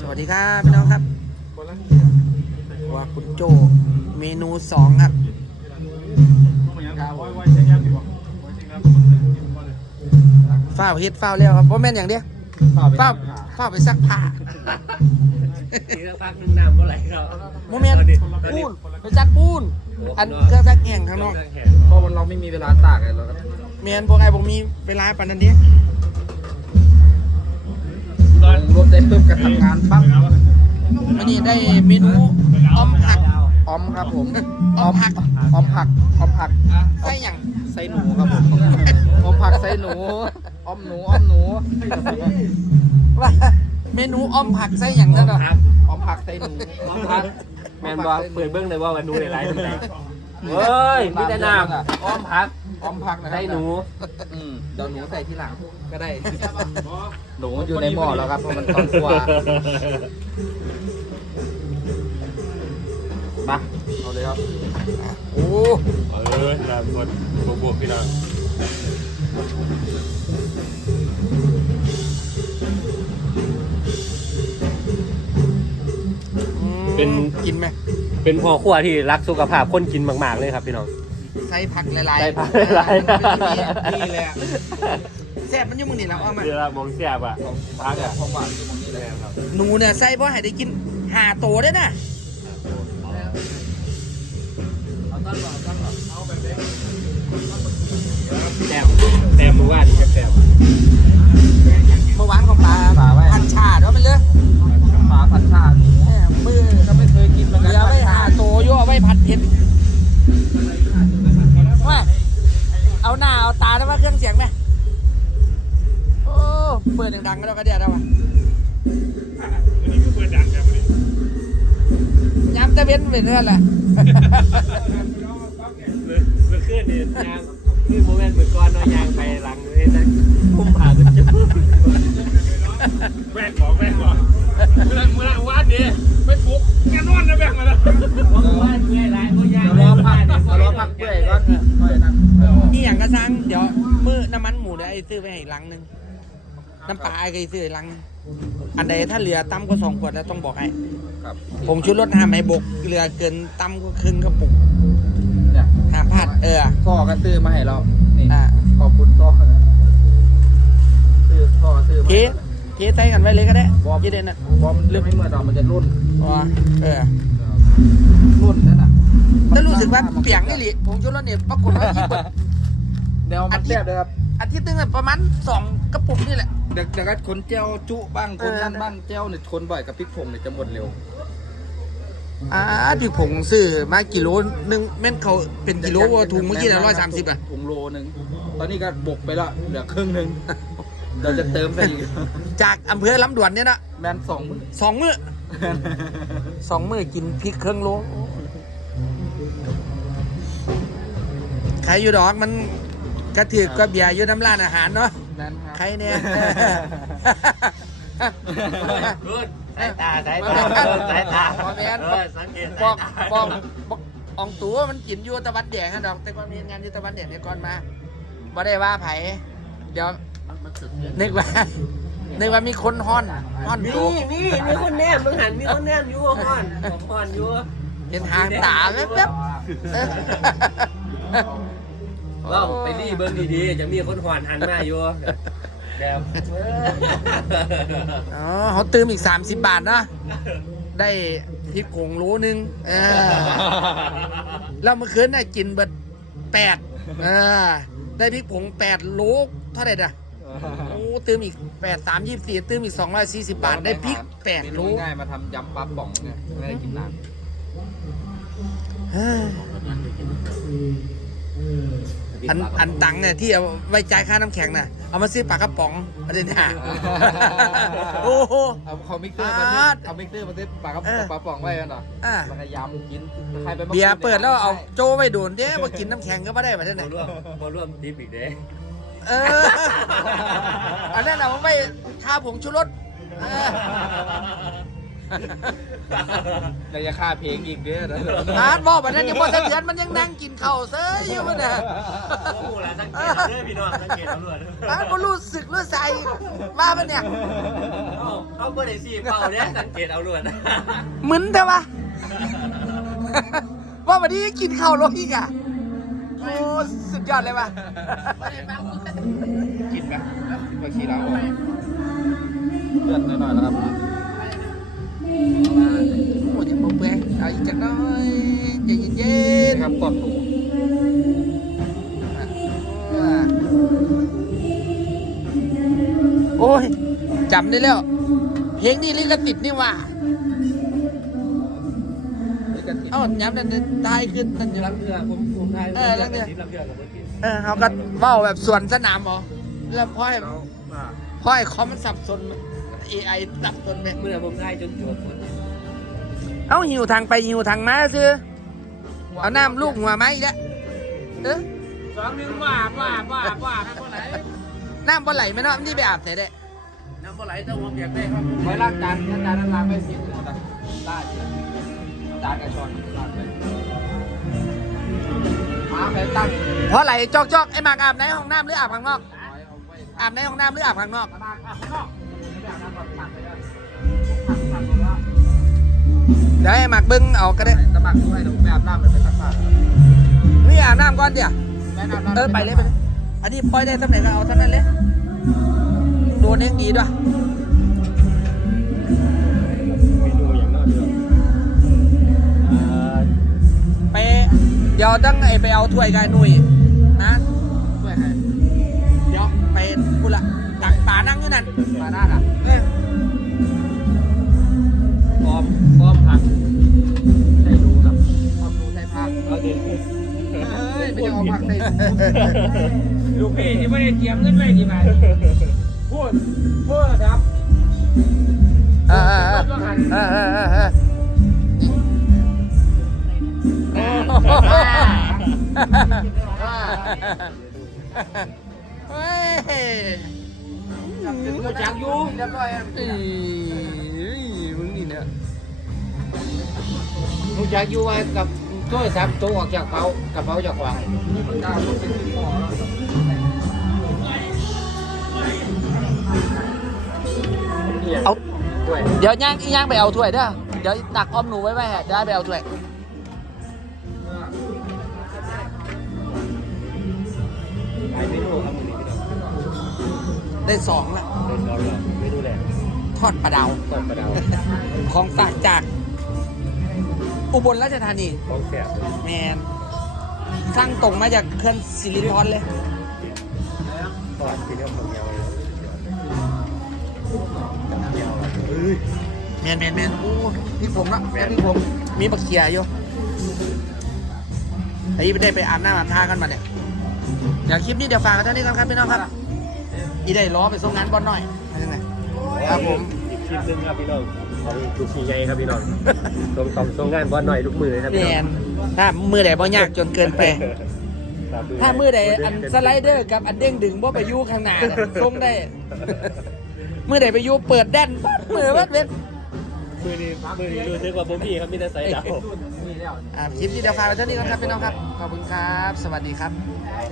สวัสดีครับพี่น้องครับว่าคุณโจเมนูสองครับฝ้าวเฮ็ดฝ้าวแล้วครับเพราะแม่นอย่างเดียวฝ้าวฝ้าวไปซักผ้าทีละพักนึงน้ำเมื่อไหร่ครับโมเมนต์ปูนไปซักปูนอันเครื่องซักแห้งข้างนอกเพราะวันเราไม่มีเวลาตากเลยเราก็เมียนพวกไอ้ผมมีเวลาปานนั้นเดียวลง รถได้ปุ๊บก็ทำงานปั๊บวันนี้ได้เมนูอ้อมผักออมครับผมออมผักออมผักออมผักไส้หยังไส้หนูครับผมออมผักไส้หนูออมหนูออมหนูว่าเมนูอ้อมผักไส้หยังนั่นเหรอครับออมผักไส้หนูแมนบอกเปิดเบื้องเลยว่าวันนู้นในไลฟ์ตรงไหนเฮ้ยมีแต่น้ำอ้อมพัก ออมผักนะครัได้หนูอืมเดี๋ยวหนูใส่ที่หลังก็ได้ หนูอยู่ในหม้อแล้วครับเพราะมันต้องกลัวมาเอาเลยครับโอ้เออนะหมดบวกบวกพี่น้องเป็น กินไหมเป็นพ่อครัวที่รักสุขภาพคนกินมาก ๆ เลยครับพี่น้อง ไส้ผักหลายๆได้พักหลายนี่เลยอะแซ่บมันอยุ่มึงนี่นะอ้อมอะเดี๋ยวเรามองเสียบอะพักอะของหวานอยู่ตรงนี้เลยครับหนูเนี่ยไส้เพราะให้ได้กินหาโตได้นะเอาต้นหรอต้นหรอเอาแบบนี้แต้มแต้มมือว่าดีกับแต้มเมื่ หน้าเอาตาได้ว่าเครื่องเสียงไหมโอ้เปิดดังๆก็ได้ก็เดียวได้ปะอันนี้ก็เปิดดังแบบนี้ย้ำตะเว้นเป็นเรื่องแหละเมื่อคืนนี่ยางนี่โมเมนต์เหมือนก่อนเนาะยางไปหลังเลยนะ อ้ซื้อไปให้อีกลังหนึงน้ำปลาไอ้ก็ซื้ออีกลังหนึงอันใดถ้าเหลือตั้มก็สองขวดแล้วต้องบอกไอ้ครับผมชุดรถห้ามให้บกเหลือเกินตั้มก็ครึ่งกระปุกเนี่ยห้ามพลาดเออพ่อก็ซื้อมาให้เรานี่อ่าขอบคุณพ่อซื้อพ่อซื้อมาเคเคใส่กันไว้เลยก็ได้บอมยี่เด่นน่ะบอมเรื่องไม่เหมือนดอกมันจะรุ่นอ๋อเออรุ่นนั่นน่ะแต่รู้สึกว่าเปียงนี่หลิผมชุดรถเนี่ยปรากฏว่ายิ่งกว่าเดี๋ยวมันแซ่บเลยครับ อาทิตย์หนึงอะประมาณสองกระปุกนี่แหละ เด็กเด็กก็คนเจ้าจุบ้างคนนั่นเออบ้างเจ้าเนี่ยคนบ่อยกับพริกผงเนี่ยจะหมดเร็วอ่าที่ผมซื้อมากิโลหนึงแม่นเขาเป็นกิโลว่าถุงเมื่อกี้นะร้อยสามสิบอะถุงโลนึงตอนนี้ก็บกไปแล้วเหลือครึ่งหนึงเราจะเติมไปอีกจากอำเภอลำด่วนเนี่ยนะแมนสองมื้อสองมื้อสองมื้อกินพริกเครื่องโลใครอยู่ดอกมัน กระถือกระเบียร์อยู่น้ำร้านอาหารเนาะแมนครับใครเนี่ยรุ่นสายตาสายมันตาเป็นสายตาบอแมนเออสังเกตบอกสายตาบอกบอกอองตัวมันกินอยู่ตะวันแดงอะดอก แต่ก่อนมีงานอยู่ตะวันแดงเนี่ยก่อนมาบ่ได้ว่าไผเดี๋ยวนึกว่านึกว่ามีคนฮ้อนฮ้อนตัวนี่นี่มีคนแนมมึงหันมีคนแนมอยู่ห่อนห่อนอยู่เห็นทางตาแว๊บๆเออ ลองไปนี่เบิ้งดีๆ จะมีคนห่อนหันมาอยู่เดี๋ยวอ๋อเขาเติมอีก 30 บาทเนาะได้พริกผงโลนึงเออแล้วเมื่อคืนน่ะกินเบิดแปดเออได้พริกผงแปดโลเท่าไหร่ด่ะโอ้เติมอีกแปดสามยี่สี่เติมอีกสองร้อยสี่สิบบาทได้พริกแปดโลง่ายๆมาทำยำปลาป่องเนี่ยไม่ได้กินนาน เฮ้ย อันอันตังค์เนี่ยที่เอาไว้จ่ายค่าน้ำแข็งน่ะ เอามาซื้อปลากระป๋องประเด็นน่ะโอ้โห เอาเขามิกเซอร์มาซื้ออ่าเอามิกเซอร์มาซื้อปลากระเอป๋อองปลาป่องไว้กันเหรออะแล้วก็ยำกินใครไปมาเบียร์เปิดแล้วเอาโจไว้โดนเด้มากินน้ำแข็งก็ไม่ได้ประเด็นพอน่ะร่วมพอร่วมทิปอีกเด้เอออันนั้นเอาไว้ค่าผงชูรสเออ เดี๋ยวจะฆ่าเพลงอีกเด้ออาร์ตบอกแบบนั้นยังพอสะเทือนมันยังนั่งกินข้าวเซยอยู่มันน่ะโอ้โหแล้วสังเกตเด้อพี่น้องสังเกตตำรวจอาร์ตก็รู้สึกรู้ใจว่ามันเนี่ยเอาเอาเขาบ่ได้สีเป่าเนี่ยสังเกตเอาล้วนมึนเถอะวะว่าวันนี้กินข้าวลงอีกอะโอ้สุดยอดเลยว่ะกินไหมกินไปขี้เราเลือดหน่อยๆแล้วครับ โอ้ยยังบ่เบื่อเอาอีกจักหน้อยใจเย็นนี่ครับกอดหนูๆโอ้ยจำได้แล้ว เพลงนี้ลิขสิทธิ์นี่ว่ะนี่กันสิเอ้าย้ำนั่นตายขึ้นนั่นอยู่ลังเทือผมผมทายเออลังเทือลังเทือกับเมื่อกี้เออเขาก็เว้าแบบสวนสนามเหรอแล้วพ่อให้เราอ่าพ่อให้คอมมันสับสนไหม AI สับสนไหมเมื่อผมทายจนโจทย์หมด เอ้าหิวทางไปหิวทางมาซื้อเอาน้ำลูกหัวไม้อีกแล้วเออสองหนึ่งว่าว่าว่าว่าน้ำปลาไหลน้ำบ่ไหลไหมเนาะมันที่ไปอาบไหนได้น้ำปลาไหลต้องหัวเปียกได้ครับไว้ล้างจานถ้าจานนั้นล้างไม่เสียหมดอะลาดจานกับช้อนลาดไปมาไปตั้งเพราะไหลจอกจอกๆไอ้หมากอาบในห้องน้ำหรืออาบข้างนอกไว้เอาไว้อาบในห้องน้ำหรืออาบข้างนอกตารางอะข้างนอก เลยตักตักลงแล้วเดี๋ยวให้หมากเบิ้งเอาก็ได้ตะบักด้วยเดี๋ยวไปอาบน้ำเลยไปซักผ้านี่อาบน้ำก่อนเดี๋ยวไปอาบน้ำเออไปเลยไปเลยอันนี้ปล่อยได้สำเร็จก็เอาเท่านั้นเลยโดนเองดีด้วยเมนูอย่างนอกเดียวอ่าไปเดี๋ยวตั้งไอ้ไปเอาถ้วยกับไอ้หนุ่ยนะช่วยให้เดี๋ยวไปกูละตักป่านั่งอยู่นั่นมาหน้าอะ ลูกพี่ที่ไม่ได้เตรียมเงินไว้ที่บ้าพูดพูดครับเออเออเออเออเออเออเออโอ้โหเฮ้ยกูจักอยู่เรียบร้อยอะเอ้ยมึงนี่เนี่ยกูจักอยู่ว่ากับ โทรศัพท์ตัวออกจากเป๋ากระเป๋าจากขวางดาวเป็นที่หมอแล้วเอาด้วยเดี๋ยวย่างย่างไปเอาถ้วยเด้อเดี๋ยวตักอ้อมหนูไว้ไว้ฮะเดี๋ยวให้ไปเอาถ้วยไอ้เมนูครับมึงนี่พี่น้องได้สองละเดินเราเลยไม่ดูแลทอดปลาดาวตบกระดาว ของฝากจาก อุบลราชธานีของแสบแมนสร้างตรงมาจากเคลื่อนสิริพรเลยทอดพี่น้องของยาวเลยยาวเฮ้ยแมนแมนแมนโอ้พี่ผมละแมนพี่ผม มีบักเขียอยู่ไอ้ไม่ได้ไปอาบน้ำอาบท่ากันมาเนี่ยเดี๋ยวคลิปนี้เดี๋ยวฝากกันเท่านี้ก่อนครับพี่น้องครับ อีได้ล้อไปส่งงานบอลหน่อยเป็นยังไงครับผม อีกคลิปหนึงครับพี่น้อง ของลูกชีใหญ่ครับพี่น้องตรงของตรงงานบอลหน่อยลูกมือครับแมพี่น้องนถ้ามือใดบ่ยากจนเกินไปครับถ้ามือใดอันสไลเดอร์กับอันเด้งดึงบ่ไปอยู่ข้างหน้าน่ะส่งได้ มือใดไปอยู่เปิดแดนปั๊บมือวัดเว็บมือนี้มือนี้รู้สึกว่าบ่มีครับมีแต่ใส่ดาวนี่แล้วอ่าคลิปนี้เดี๋ยวฝากไว้เท่านี้ก่อนครับพี่น้องครับ ขอบคุณครับ สวัสดีครับ